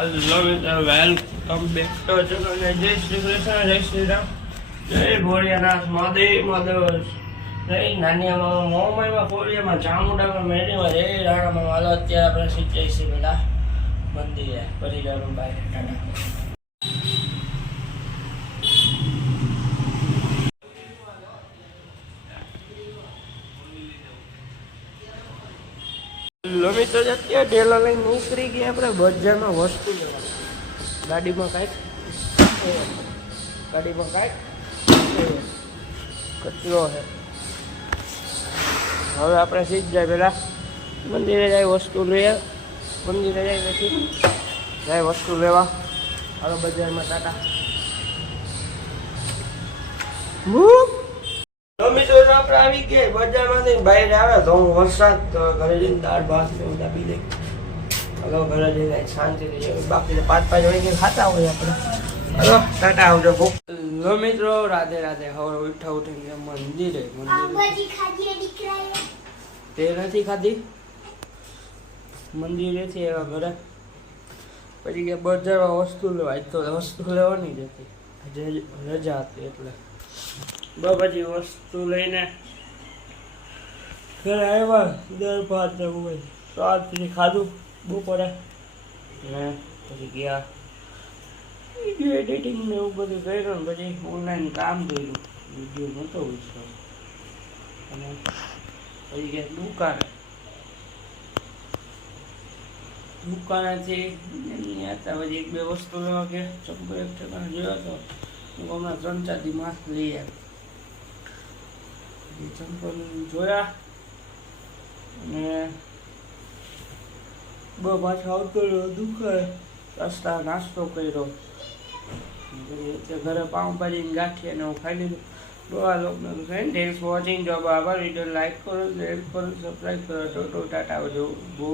Hello મિત્રો, welcome back to channel. જય શ્રી કૃષ્ણ, જય શ્રી રામ, જય ભોળિયાનાથ, મહાદેવ મહાદેવ, જય નાનિયામાં, મોમાઈમાં, કોળિયામાં, ચામુંડામાં, મેડીમાં, જય રાણામાં. હાલો અત્યારે આપણે શીખાઈ છીએ બધા મંદિરે ફરી જવાનું બાય ટાટા. લોમી તો અત્યારે ઢેલા લઈને નીકળી ગયા આપણે બજારમાં વસ્તુ લેવા. ગાડીમાં કાંઈક કચરો છે. હવે આપણે સીધ જાય પેલા મંદિરે જાય વસ્તુ લઈએ. મંદિરે જાય પછી જાય વસ્તુ લેવા. હાલો બજારમાં ટાટા. આપણે આવી ગયા બજારમાંથી બહાર આવે તો હું વરસાદ તો ઘરે જઈને દાળ ભાત ને એવું દાબી દઈ. હલો ઘરે જઈને શાંતિથી બાકી 5-5 વાગે ખાતા હોય આપણે. હલો ટાટા આવજો. લો મિત્રો, રાધે રાધે. હવે ઉઠીને મંદિરે તે નથી ખાધી મંદિરેથી એવા ઘરે પછી કે બજારમાં વસ્તુ લેવા. તો વસ્તુ લેવાની જ હતી, રજા હતી એટલે પછી વસ્તુ લઈને ઘરે આવ્યા. દાળ ભાત ને શાંતિથી ખાધું બપોરે ને પછી ગયા વિડીયો એડિટિંગ ને એવું બધું કર્યું ને પછી ઓનલાઈન કામ કર્યું. વિડીયો નહોતો ઉછળ્યો અને પછી ગયા દુકાનેથી હતા. પછી 1-2 વસ્તુ લેવા ગયા. ચંપલ 1 ઠેકાણે જોયો હતો. હું હમણાં 3-4 દી માસ્ક લઈ આવ્યો. ચંપલ જોયા અને પાછો આવતો રહ્યો દુકાને. રસ્તા નાસ્તો કર્યો. ઘરે પાઉંભાજી ગાંઠિયા ને હું ખાઈ લીધું. આ લોકોને થેન્ક્સ ફોર વોચિંગ. જો આભાર. વિડીયો લાઈક કરો, શેર કરો, સબસ્ક્રાઈબ કરો. ટોટો ટાટા આવજો. બહુ